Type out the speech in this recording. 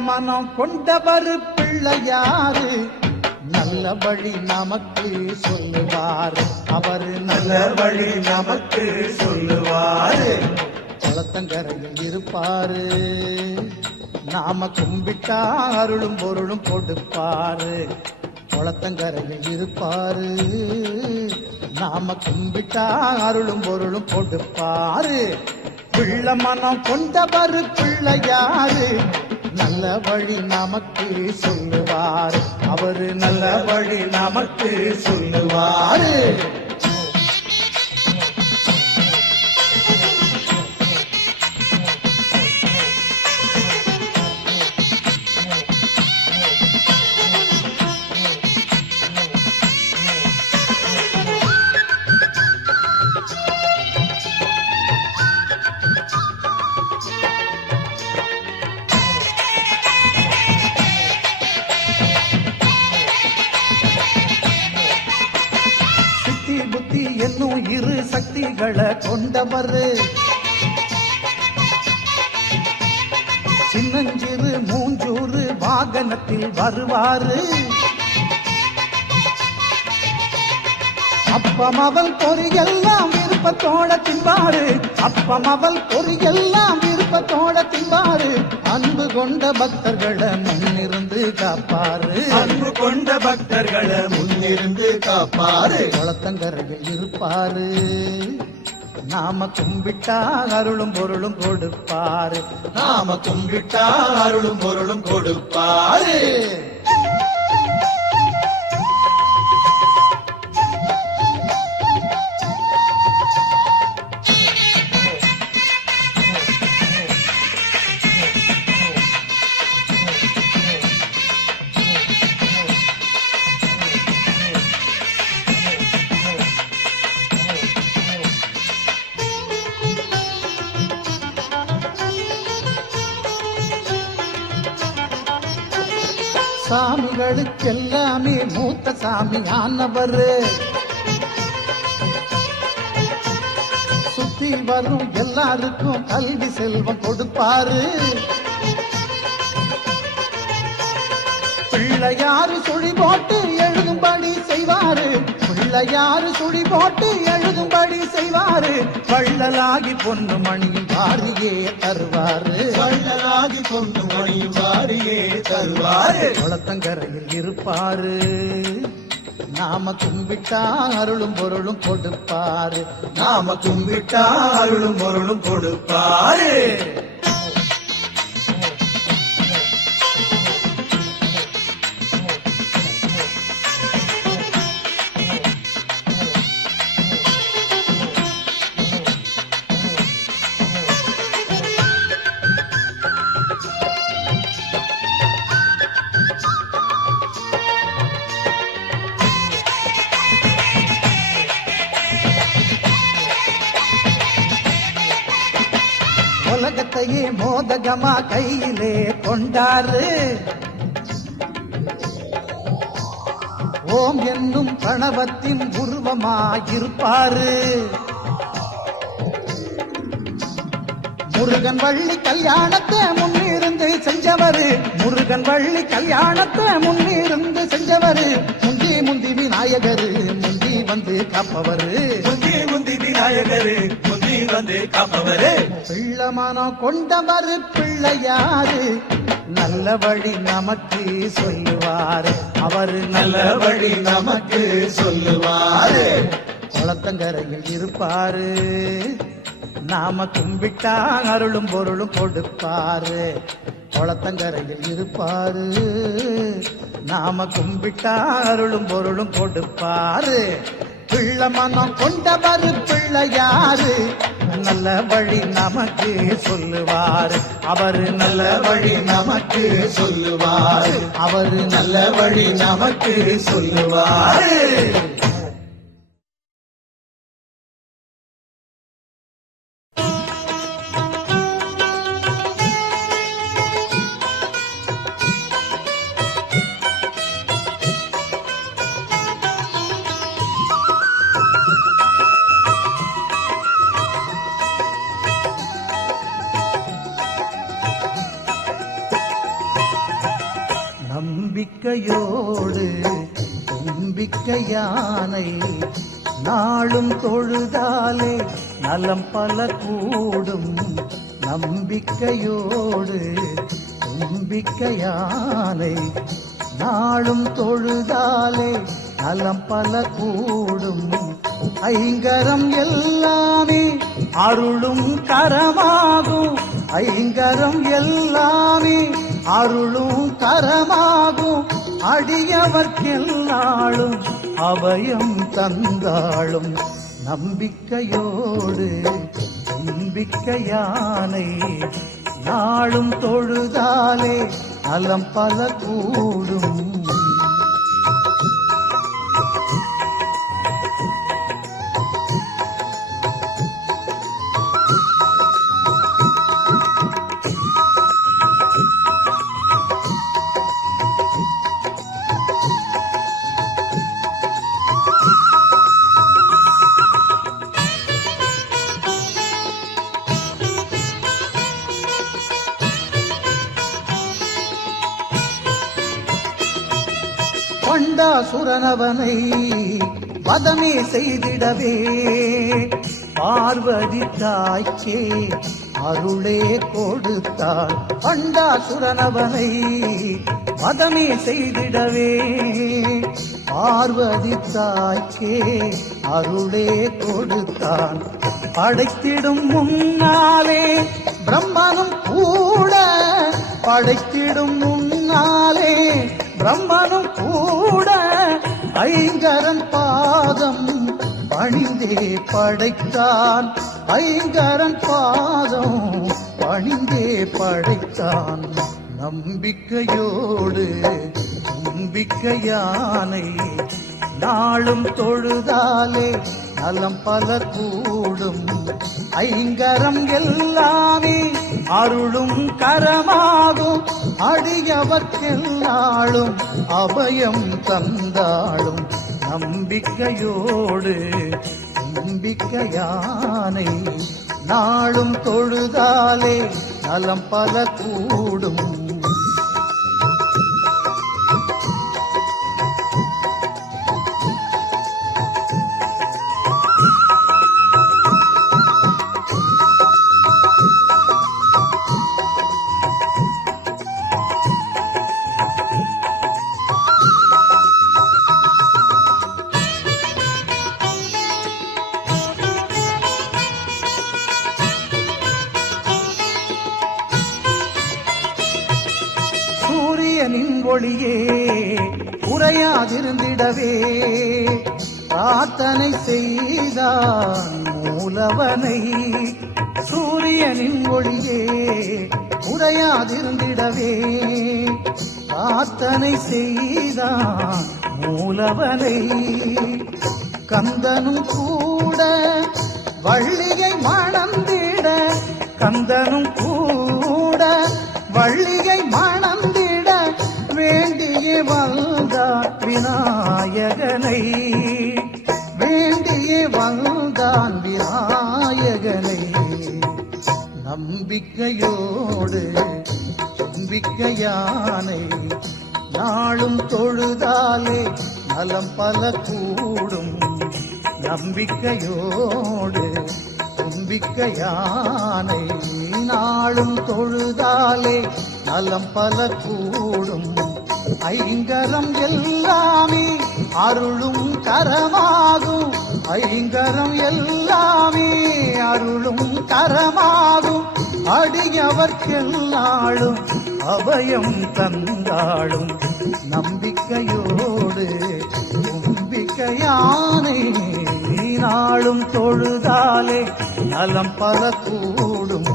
மனம் கொண்டவர் பிள்ளையாரு. நல்ல வழி நமக்கு சொல்லுவார். அவர் நல்ல வழி நமக்கு சொல்லுவார். குளத்தங்கரையில் இருப்பாரு. நாம கும்பிட்டா அருளும் பொருளும் கொடுப்பாரு. குளத்தங்கரையில் இருப்பாரு. நாம கும்பிட்டா அருளும் பொருளும் கொடுப்பாரு. பிள்ளை மனம் கொண்டவர் பிள்ளையாரு. நல்ல வழி நமக்கு சொல்லுவார். அவரு நல்ல வழி நமக்கு சொல்லுவாரு. சக்திகளை கொண்டவர் சின்னஞ்சிறு மூஞ்சூறு வாகனத்தில் வருவாரு அப்பம் அவள் பொறியெல்லாம் விருப்பத்தோட தின்பாரு அப்பம் அவள் பொறியெல்லாம் விருப்பத்தோட தின்பாரு அன்பு கொண்ட பக்தர்களை முன்னிருந்து காப்பாரு அன்பு கொண்ட பக்தர்களை முன்னிருந்து காப்பாரு குளத்தங்கரையில் இருப்பாரு. நாம கும்பிட்டா அருளும் பொருளும் கொடுப்பாரு. நாம கும்பிட்டா அருளும் பொருளும் கொடுப்பாரு. சாமிகளுக்கெல்லாமே மூத்த சாமியானவர். சுத்தி வரும் எல்லாருக்கும் கல்வி செல்வம் கொடுப்பாரு. பிள்ளையாரு சுழி போட்டு எழுதும்படி செய்வாரு. பிள்ளையாரு சுழி போட்டு எழுதும்படி செய்வாரு. வள்ளலாகி பொண்ணு மணியும் பாரியே தருவாரு. வள்ளலாகி பொண்ணு மணி குளத்தங்கரையில் இருப்பாரு. நாம கும்பிட்டா அருளும் பொருளும் கொடுப்பாரு. நாம கும்பிட்டா அருளும் பொருளும் கொடுப்பாரு. உலகத்தையே மோதகமா கையிலே கொண்டாரு. ஓம் என்னும் கணவத்தின் உருவமாயிருப்பாரு. முருகன் வள்ளி கல்யாணத்தை முன்னிருந்து செஞ்சவரு. முருகன் வள்ளி கல்யாணத்தை முன்னிருந்து செஞ்சவரு. முந்தி முந்தி விநாயகரு முந்தி வந்து காப்பவரு. முந்தி முந்தி விநாயகரு வந்து காப்பவரு பிள்ளமனம் கொண்டவர் பிள்ளையாரு நல்ல வழி நமக்கு சொல்லுவாரு. அவரு நல்ல வழி நமக்கு சொல்லுவாரு. குளத்தங்கரையில் இருப்பாரு. நாம கும்பிட்டா அருளும் பொருளும் கொடுப்பாரு. குளத்தங்கரையில் இருப்பாரு. நாம கும்பிட்டா அருளும் பொருளும் கொடுப்பாரு. பிள்ளை மனம் கொண்டவர் பிள்ளையாரு நல்ல வழி நமக்கு சொல்லுவார். அவர் நல்ல வழி நமக்கு சொல்லுவார். அவர் நல்ல வழி நமக்கு சொல்லுவார். நம்பிக்கையோடு தும்பிக்கையானை நாளும் தொழுதாலே நலம் பல கூடும் நம்பிக்கையோடு தும்பிக்கையானை நாளும் தொழுதாலே நலம் பல கூடும் ஐங்கரம் எல்லாமே அருளும் கரமாகும். ஐங்கரம் எல்லாமே அருளும் கரமாகும். அடியவர்க்கெல்லாளும் அபயம் தந்தாளும் நம்பிக்கையோடு நம்பிக்கையானை நாளும் தொழுதாலே நலம் பல கூடும் பண்டாசுரனவனை வதமே செய்திடவே. பார்வதி தாய்க்கே அருளே கொடுத்தாள். பண்டாசுரனவனை வதமே செய்திடவே. பார்வதி தாய்க்கே அருளே கொடுத்தான் படைத்திடும் முன்னாலே பிரம்மனும் கூட. படைத்திடும் முன்னாலே பிரம்மனும் கூட. ஐங்கரன் பாதம் பணிந்தே படைத்தான். ஐங்கரன் பாதம் பணிந்தே படைத்தான். நம்பிக்கையோடு நம்பிக்கையானை நாளும் தொழுதாலே நலம் பல கூடும். ஐங்கரம் எல்லாமே அருளும் கரமாகும். அடியவர்க்கெல்லாளும் அபயம் தந்தாளும். நம்பிக்கையோடு நம்பிக்கையானை நாளும் தொழுதாலே நலம் பல கூடும் சூரியனின் ஒளியே உரையாதிருந்திடவே. பிரார்த்தனை செய்தான் மூலவனை சூரியனின் ஒளியே உரையாதிருந்திடவே. பிரார்த்தனை செய்தான் மூலவனை கந்தனும் கூட வள்ளியை மணந்திட கந்தனும் கூட வள்ளியை மணந்திட வந்தான் விநாயகனை. வேண்டியே வந்தான் விநாயகனை. நம்பிக்கையோடு நம்பிக்கையானை. நாளும் தொழுதாலே நலம் பல கூடும் நம்பிக்கையோடு நம்பிக்கையானை. நாளும் தொழுதாலே நலம் பல கூடும் ஐங்கரம் எல்லாமே அருளும் கரமாகும். ஐங்கரம் எல்லாமே அருளும் கரமாகும். அடியவர்க்கெல்லாளும் அபயம் தந்தாளும் நம்பிக்கையோடு நம்பிக்கையானை நாளும் தொழுதாலே நலம் பல கூடும்